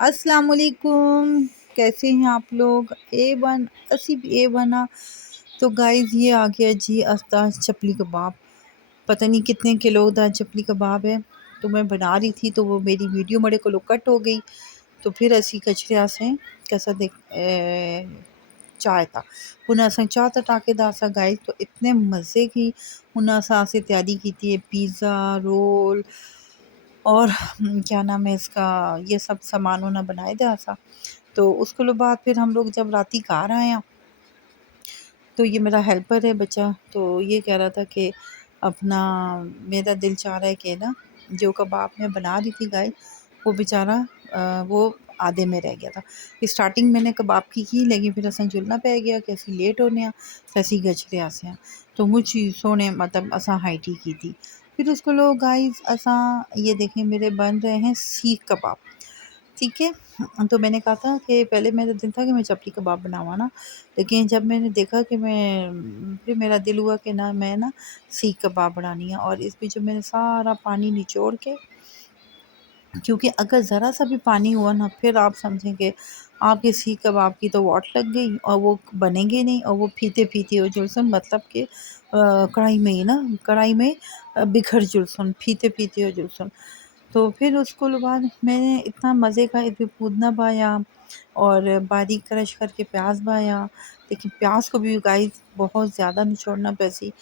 अस्सलाम वालेकुम। कैसे हैं आप लोग? A1 असीब A1 तो गाइस ये आ गया जी अस्ताज चपली कबाब। पता नहीं कितने किलो का चपली कबाब है। तो मैं बना रही थी तो वो मेरी वीडियो बड़े को कट हो गई। तो फिर असी कचरे से कैसा देख चाय था हुन असें चाह तो टाके दासा गाइस तो इतने मज़े की हुन असां से तैयारी की थी पिज़्ज़ा रोल और क्या नाम है इसका ये सब सामान उन्हें बनाए थे ऐसा। तो उसके बाद फिर हम लोग जब राती घर आए हैं तो ये मेरा हेल्पर है बच्चा तो ये कह रहा था कि अपना मेरा दिल चाह रहा है कि ना जो कबाब मैं बना रही थी गाइस वो बेचारा वो आधे में रह गया था। स्टार्टिंग मैंने कबाब की लेकिन फिर असें जुलना पै गया कि असीं लेट होने आ ते असीं गजरे आसे तो मुझ सोने मतलब असां हाइटी की थी। फिर उसको लोग गाइस असां ये देखें मेरे बन रहे हैं सीख कबाब। ठीक है तो मैंने कहा था कि पहले मेरा दिल था कि मैं चपली कबाब बनावा ना लेकिन जब मैंने देखा कि मैं फिर मेरा दिल हुआ कि ना मैं ना सीख कबाब बनानी है और इस बीच मैंने सारा पानी निचोड़ के क्योंकि अगर ज़रा सा भी पानी हुआ ना फिर आप समझें कि आपके सीख कबाब की तो वाट लग गई और वो बनेंगे नहीं और वो फीते-फीते हो जुलसन मतलब कि कढ़ाई में ही ना कढ़ाई में बिखर जुलसन फीते-फीते हो जुलसन। तो फिर उसको बाद मैंने इतना मज़े का इसमें पुदीना पाया और बारीक क्रश करके प्याज पाया लेकिन प्याज को भी गाइस बहुत ज़्यादा निचोड़ना पैसी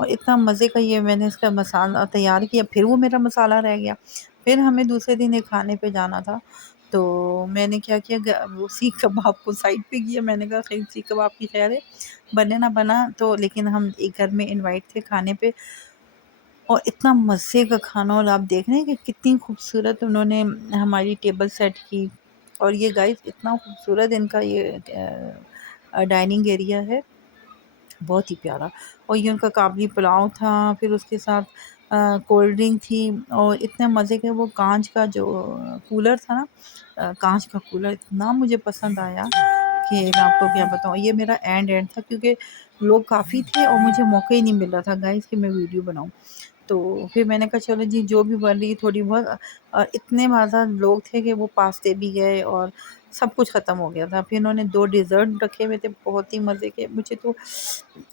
और इतना मज़े का ये मैंने इसका मसाला तैयार किया फिर वो मेरा मसाला रह गया। फिर हमें दूसरे दिन एक खाने पे जाना था तो मैंने क्या किया वो सीख कबाब को साइड पे किया मैंने कहा खैर सीख कबाब की खैर है बने ना बना तो लेकिन हम एक घर में इनवाइट थे खाने पे और इतना मज़े का खाना और आप देख रहे हैं कि कितनी खूबसूरत उन्होंने हमारी टेबल सेट की और ये गाइस इतना खूबसूरत इनका ये डाइनिंग एरिया है बहुत ही प्यारा और ये उनका काबली पुलाव था फिर उसके साथ कोल्ड ड्रिंक थी और इतने मज़े के वो कांच का जो कूलर था ना कांच का कूलर इतना मुझे पसंद आया कि मैं आपको क्या बताऊँ ये मेरा एंड था क्योंकि लोग काफ़ी थे और मुझे मौका ही नहीं मिल रहा था गाइस कि मैं वीडियो बनाऊँ। तो फिर मैंने कहा चलो जी जो भी बन रही है थोड़ी बहुत इतने ज़्यादा लोग थे कि वो पास्ते भी गए और सब कुछ ख़त्म हो गया था। फिर इन्होंने 2 डेज़र्ट रखे हुए थे बहुत ही मज़े के मुझे तो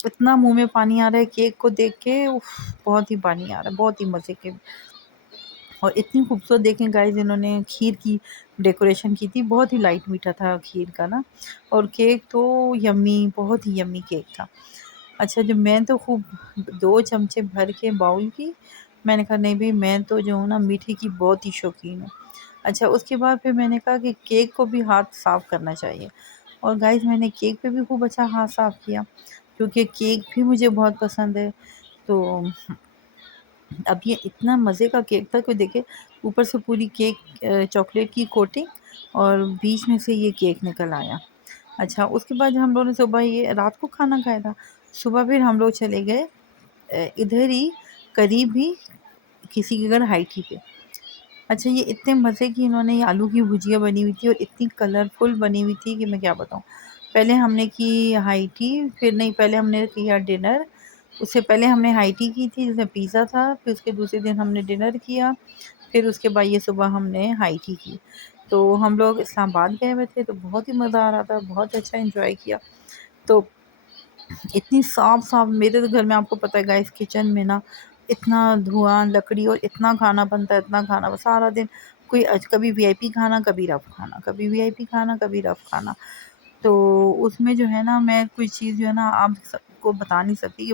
इतना मुँह में पानी आ रहा है केक को देख के उफ़! बहुत ही पानी आ रहा है, बहुत ही मज़े के और इतनी खूबसूरत देखें गाइस इन्होंने खीर की डेकोरेशन की थी, बहुत ही लाइट मीठा था खीर का ना और केक तो यम्मी बहुत ही यम्मी केक था। अच्छा जो मैं तो खूब 2 चमचे भर के बाउल की मैंने कहा नहीं भई मैं तो जो हूँ ना मीठे की बहुत ही शौकीन हूँ। अच्छा उसके बाद फिर मैंने कहा कि केक को भी हाथ साफ़ करना चाहिए और गाइस मैंने केक पे भी खूब अच्छा हाथ साफ़ किया क्योंकि केक भी मुझे बहुत पसंद है। तो अब ये इतना मज़े का केक था कि देखिए ऊपर से पूरी केक चॉकलेट की कोटिंग और बीच में से ये केक निकल आया। अच्छा उसके बाद हम लोगों ने सुबह ये रात को खाना खाया था। सुबह फिर हम लोग चले गए इधर ही करीब ही किसी के घर हाई टी पे। अच्छा ये इतने मज़े की इन्होंने ये आलू की भुजिया बनी हुई थी और इतनी कलरफुल बनी हुई थी कि मैं क्या बताऊँ। पहले हमने की हाई टी फिर नहीं पहले हमने किया डिनर, उससे पहले हमने हाई टी की थी जिसमें पिज़्ज़ा था, फिर उसके दूसरे दिन हमने डिनर किया, फिर उसके बाद ये सुबह हमने हाई टी की। तो हम लोग इस्लामाबाद गए हुए थे तो बहुत ही मज़ा आ रहा था, बहुत अच्छा एन्जॉय किया। तो इतनी साफ-साफ मेरे तो घर में आपको पता है गाइस किचन में ना इतना धुआँ, लकड़ी और इतना खाना बनता है, इतना खाना सारा दिन कोई कभी वीआईपी खाना, कभी रफ़ खाना, कभी वीआईपी खाना, कभी रफ़ खाना। तो उसमें जो है ना मैं कोई चीज़ जो है ना आप सबको बता नहीं सकती कि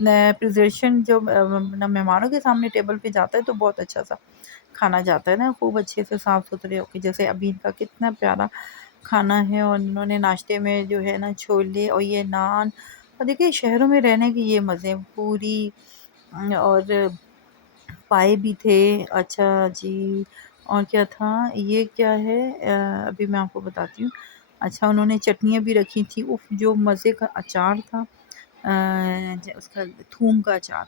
प्रेज़ेंटेशन जो ना मेहमानों के सामने टेबल पे जाता है तो बहुत अच्छा-सा खाना जाता है ना, खूब अच्छे से साफ-सुथरे होके जैसे अभी इनका कितना प्यारा खाना है और इन्होंने नाश्ते में जो है ना छोले और ये नान और देखिए शहरों में रहने के ये मज़े हैं, पूरी और पाए भी थे। अच्छा जी और क्या था ये क्या है अभी मैं आपको बताती हूँ। अच्छा उन्होंने चटनियाँ भी रखी थी, उफ़! जो मज़े का अचार था ज उसका थूम का अचार,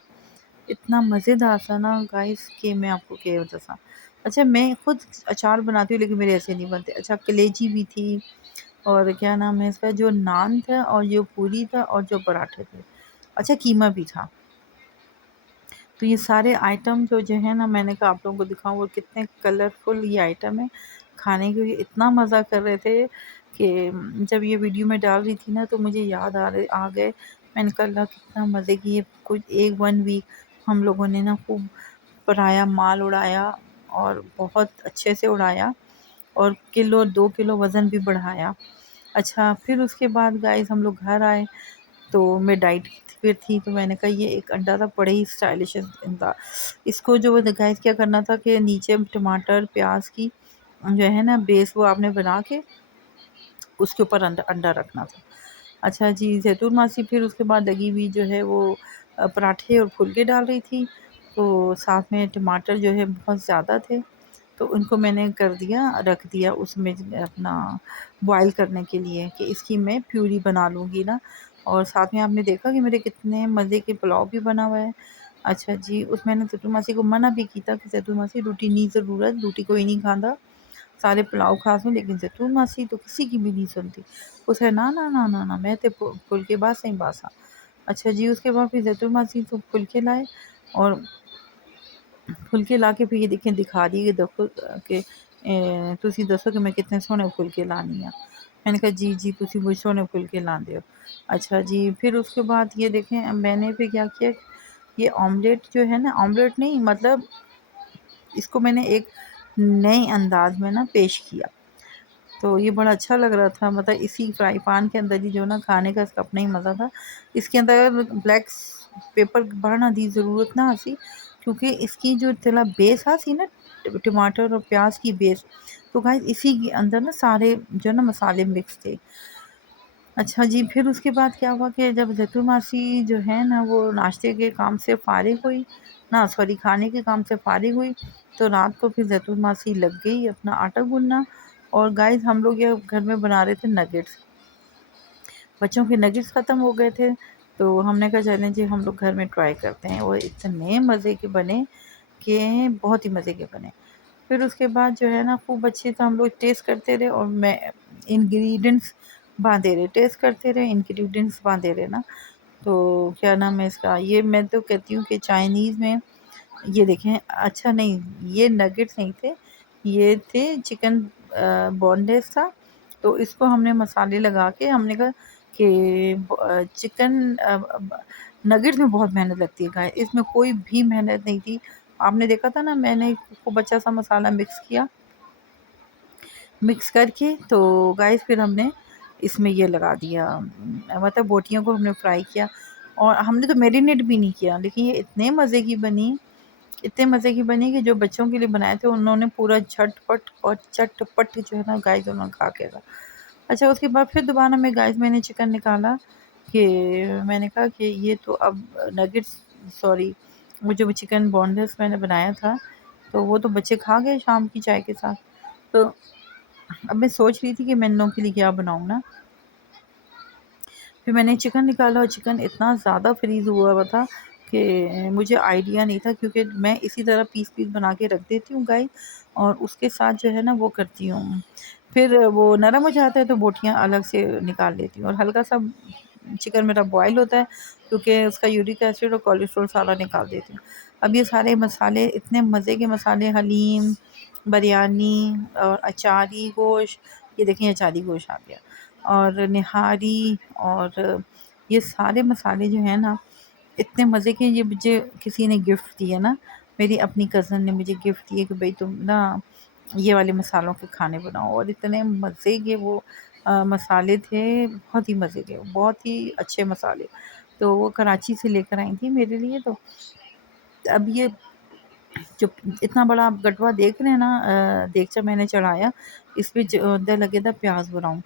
इतना मज़ेदार था ना गाइस कि मैं आपको क्या बताऊँ। अच्छा मैं खुद अचार बनाती हूँ लेकिन मेरे ऐसे नहीं बनते। अच्छा कलेजी भी थी और क्या नाम है इसका जो नान था और जो पूरी था और जो पराठे थे। अच्छा कीमा भी था। तो ये सारे आइटम जो है ना मैंने कहा आप लोगों को दिखाऊँ वो कितने कलरफुल ये आइटम है। खाने के लिए इतना मज़ा कर रहे थे कि जब ये वीडियो मैं डाल रही थी ना तो मुझे याद आ गए। मैंने कहा अल्लाह कितना मज़े की ये कुछ एक 1 वीक हम लोगों ने ना खूब पराया माल उड़ाया और बहुत अच्छे से उड़ाया और किलो 2 किलो वज़न भी बढ़ाया। अच्छा फिर उसके बाद गाइस हम लोग घर आए तो मैं डाइट पे थी तो मैंने कहा ये एक अंडा था बड़े ही स्टाइलिश अंडा। इसको जो गाइस क्या करना था कि नीचे टमाटर प्याज की जो है ना बेस वो आपने बना के उसके ऊपर अंडा अंडा रखना था। अच्छा जी, ज़ैतून मासी फिर उसके बाद लगी हुई जो है वो पराठे और फुलके डाल रही थी, तो साथ में टमाटर जो है बहुत ज़्यादा थे, तो उनको मैंने कर दिया रख दिया उसमें अपना बॉयल करने के लिए कि इसकी मैं प्यूरी बना लूँगी ना। और साथ में आपने देखा कि मेरे कितने मज़े के पुलाव भी बना हुआ है। अच्छा जी, उस मैंने ज़ैतून मासी को मना भी की था कि ज़ैतून मासी रोटी नहीं ज़रूरत, रोटी कोई नहीं खांदा। सारे पुलाव खासूं लेकिन ज़ैतून मासी तो किसी की भी नहीं सुनती। उसे ना ना ना ना ना मैं तो फुलके बासा ही बासा। अच्छा जी उसके बाद फिर ज़ैतून मासी तो फुलके लाए और फुलके ला के फिर ये देखें दिखा दी कि देखो कि तुसी दसो कि मैं कितने सोहने फुलके लानी आ। मैंने कहा जी जी तुसी बहुत सोहने फुलके लांदे हो। अच्छा जी फिर उसके बाद ये देखें मैंने फिर क्या किया ये ऑमलेट जो है ना ऑमलेट नहीं मतलब इसको मैंने एक नए अंदाज में ना पेश किया। तो ये बड़ा अच्छा लग रहा था मतलब इसी फ्राई पैन के अंदर ही जो ना खाने का इसका अपना ही मज़ा था। इसके अंदर ब्लैक पेपर भरना दी ज़रूरत ना हसी क्योंकि इसकी जो थोड़ा बेस हसी ना टमाटर और प्याज की बेस तो गाइस इसी के अंदर ना सारे जो ना मसाले मिक्स थे। अच्छा जी फिर उसके बाद क्या हुआ कि जब ज़ैतून मासी जो है ना वो नाश्ते के काम से फ़ारिग हुई ना सॉरी खाने के काम से फ़ारिग हुई तो रात को फिर ज़ैतून मासी लग गई अपना आटा गूँथना। और गाइस हम लोग ये घर में बना रहे थे नगेट्स। बच्चों के नगेट्स ख़त्म हो गए थे तो हमने कहा चलें जी हम लोग घर में ट्राई करते हैं और इतने मज़े के बने कि बहुत ही मज़े के बने। फिर उसके बाद जो है ना खूब अच्छे से हम लोग टेस्ट करते रहे और मैं इंग्रेडिएंट्स बाँधे रहे टेस्ट करते रहे इंग्रेडिएंट्स बाँधे रहे ना। तो क्या नाम है इसका ये मैं तो कहती हूँ कि चाइनीज़ में ये देखें अच्छा नहीं ये नगेट्स नहीं थे, ये थे चिकन बोनलेस था। तो इसको हमने मसाले लगा के हमने कहा कि चिकन नगेट्स में बहुत मेहनत लगती है गाइस इसमें कोई भी मेहनत नहीं थी। आपने देखा था ना मैंने खूब अच्छा सा मसाला मिक्स किया, मिक्स करके तो गाइस फिर हमने इसमें ये लगा दिया मतलब बोटियों को हमने फ्राई किया और हमने तो मैरिनेट भी नहीं किया लेकिन ये इतने मज़े की बनी इतने मज़े की बनी कि जो बच्चों के लिए बनाए थे उन्होंने पूरा झटपट और चटपट जो है ना गाइस उन्होंने खा के था। अच्छा उसके बाद फिर दोबारा में गाइस मैंने चिकन निकाला कि मैंने कहा कि ये तो अब नगेट्स सॉरी वो जो चिकन बोनलेस मैंने बनाया था तो वो तो बच्चे खा गए शाम की चाय के साथ। तो अब मैं सोच रही थी कि मैं इन लोगों के लिए क्या बनाऊँ ना। फिर मैंने चिकन निकाला और चिकन इतना ज़्यादा फ्रीज़ हुआ हुआ था कि मुझे आइडिया नहीं था क्योंकि मैं इसी तरह पीस-पीस बना के रख देती हूँ गाइस और उसके साथ जो है ना वो करती हूँ। फिर वो नरम हो जाता है तो बोटियाँ अलग से निकाल लेती हूँ और हल्का-सा चिकन मेरा बॉयल होता है क्योंकि उसका यूरिक एसिड और कोलेस्ट्रॉल सारा निकाल देती हूँ। अब ये सारे मसाले इतने मज़े के मसाले हलीम, बिरयानी और अचारी गोश्त ये देखिए अचारी गोश्त आ गया और निहारी और ये सारे मसाले जो हैं ना इतने मज़े के ये मुझे किसी ने गिफ्ट दिए ना मेरी अपनी कज़न ने मुझे गिफ्ट दिए कि भाई तुम ना ये वाले मसालों के खाने बनाओ और इतने मज़े के वो मसाले थे बहुत ही मज़े के बहुत ही अच्छे मसाले। तो वो कराची से लेकर आई थी मेरे लिए तो अब ये जो इतना बड़ा आप गटवा देख रहे हैं ना देगचा मैंने चढ़ाया इस पे अंदर लगे था प्याज ब्राउन।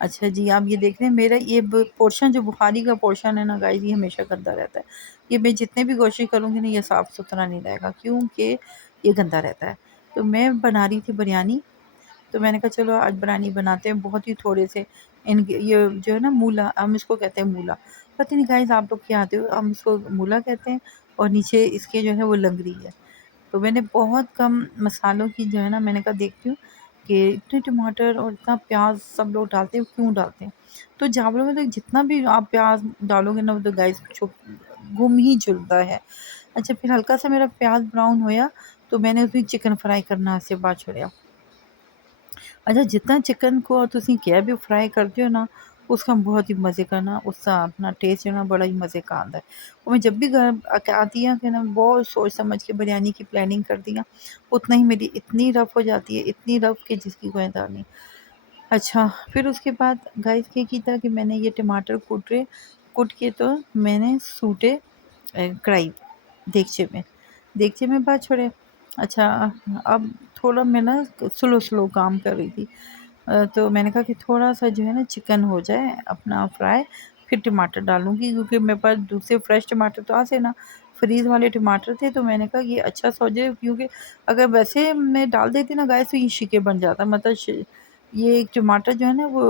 अच्छा जी, आप ये देख रहे हैं मेरा ये पोर्शन जो बुखारी का पोर्शन है ना गाइस ये हमेशा गंदा रहता है। ये मैं जितने भी कोशिश करूँगी ना ये साफ़-सुथरा नहीं रहेगा क्योंकि ये गंदा रहता है। तो मैं बना रही थी बिरयानी, तो मैंने कहा चलो आज बिरयानी बनाते हैं बहुत ही थोड़े से ये जो है ना मूला हम इसको कहते हैं मूला। पता नहीं गाइस आप लोग क्या आते हो हम इसको मूला कहते हैं और नीचे इसके जो है वो लंगड़ी है। तो मैंने बहुत कम मसालों की जो है ना मैंने कहा देखती हूँ कि इतने टमाटर और इतना प्याज सब लोग डालते हैं क्यों डालते हैं। तो चावलों में तो जितना भी आप प्याज डालोगे ना वो तो गाइस गुम ही जुलता है। अच्छा फिर हल्का सा मेरा प्याज ब्राउन होया तो मैंने उसमें चिकन फ्राई करना से बाद छोड़ा अच्छा जितना चिकन को तुसीं क्या भी फ्राई करते हो ना, उसका बहुत ही मज़े का ना उसका अपना टेस्ट जो है ना बड़ा ही मज़े का आंदा है। और मैं जब भी घर आती हाँ कि ना बहुत सोच समझ के बिरयानी की प्लानिंग करती हाँ, उतना ही मेरी इतनी रफ़ हो जाती है, इतनी रफ़ कि जिसकी कोई अंदाज़ नहीं। अच्छा, फिर उसके बाद गाइस क्या कीता कि मैंने ये टमाटर कूट के तो मैंने सूटे कढ़ाई देगचे में बात छोड़े। अच्छा, अब थोड़ा मैं ना स्लो काम कर रही थी। तो मैंने कहा कि थोड़ा-सा जो है ना चिकन हो जाए अपना फ्राई, फिर टमाटर डालूँगी क्योंकि मेरे पास दूसरे फ्रेश टमाटर तो आ से ना, फ्रीज़ वाले टमाटर थे तो मैंने कहा ये अच्छा सा हो जाए क्योंकि अगर वैसे मैं डाल देती ना गाइस तो ये शिके बन जाता मतलब ये टमाटर जो है ना वो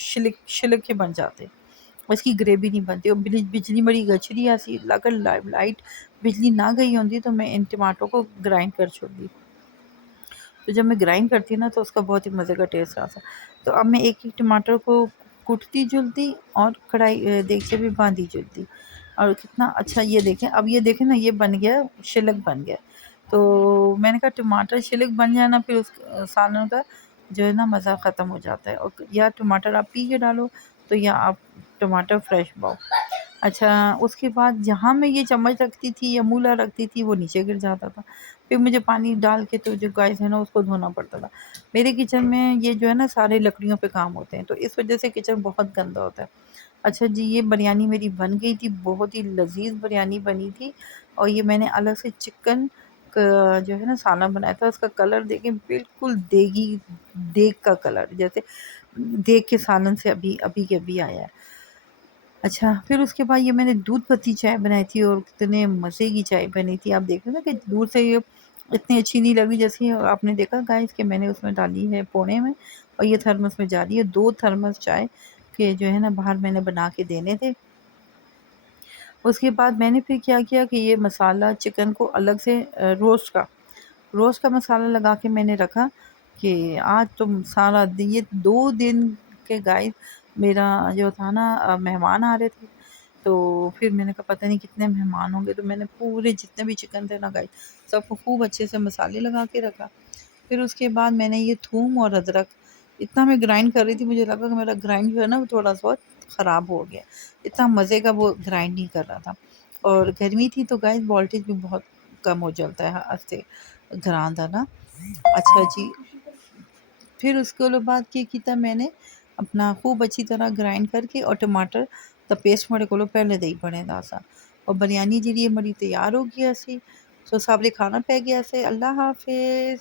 छिलक के बन जाते। उसकी ग्रेवी नहीं बनती और बिजली बड़ी गचरी ऐसी अगर लाइट बिजली ना गई होती तो मैं इन टमाटरों को ग्राइंड कर छोड़ती। तो जब मैं ग्राइंड करती हूँ ना तो उसका बहुत ही मज़े का टेस्ट आता है। तो अब मैं एक-एक टमाटर को कूटती जुलती और देगचे में बाँधी जुलती और कितना अच्छा ये देखें अब ये देखें ना ये बन गया शिलक बन गया। तो मैंने कहा टमाटर शिलक बन जाए ना फिर उस सालन का जो है ना मज़ा ख़त्म हो जाता है और या टमाटर आप पी के डालो तो या आप टमाटर फ्रेश पाओ। अच्छा, उसके बाद जहाँ मैं ये चम्मच रखती थी या मूला रखती थी वो नीचे गिर जाता था। फिर मुझे पानी डाल के तो जो गाइस है ना उसको धोना पड़ता था। मेरे किचन में ये जो है ना सारे लकड़ियों पे काम होते हैं तो इस वज़ह से किचन बहुत गंदा होता है। अच्छा जी, ये बिरयानी मेरी बन गई थी, बहुत ही लज़ीज़ बिरयानी बनी थी और ये मैंने अलग से चिकन क जो है ना सालन बनाया था उसका कलर देखें बिल्कुल देग का कलर जैसे देग के सालन से अभी के अभी आया है। अच्छा, फिर उसके बाद ये मैंने दूध पत्ती चाय बनाई थी और कितने मज़े की चाय बनी थी। आप देख रहे हो ना कि दूर से ये इतनी अच्छी नहीं लगी जैसे आपने देखा गाइस कि मैंने उसमें डाली है पोने में और ये थर्मस में जा रही है। 2 थर्मस चाय के जो है ना बाहर मैंने बना के देने थे। उसके बाद मैंने फिर क्या किया कि ये मसाला चिकन को अलग से रोस्ट का मसाला लगा के मैंने रखा कि आज तो सारा ये 2 दिन के गाइस मेरा जो था ना मेहमान आ रहे थे। तो फिर मैंने कहा पता नहीं कितने मेहमान होंगे तो मैंने पूरे जितने भी चिकन थे ना गाइस सबको खूब अच्छे से मसाले लगा के रखा। फिर उसके बाद मैंने ये थूम और अदरक इतना मैं ग्राइंड कर रही थी मुझे लगा कि मेरा ग्राइंड जो है ना वो थोड़ा-सा बहुत ख़राब हो गया। इतना मज़े का वो ग्राइंड नहीं कर रहा था और गर्मी थी तो गाइस वोल्टेज भी बहुत कम हो जाता है अस्ते घरां ना। अच्छा जी, फिर उसके बाद की कीता मैंने अपना खूब अच्छी तरह ग्राइंड करके और टमाटर दा पेस्ट मेरे कोलों पहले दा ही बने दा सा और बिरयानी जेह्ड़ी ऐ मेरी तैयार हो गई सी। सो साबरे खाना पै गया से। अल्लाह हाफ़िज़।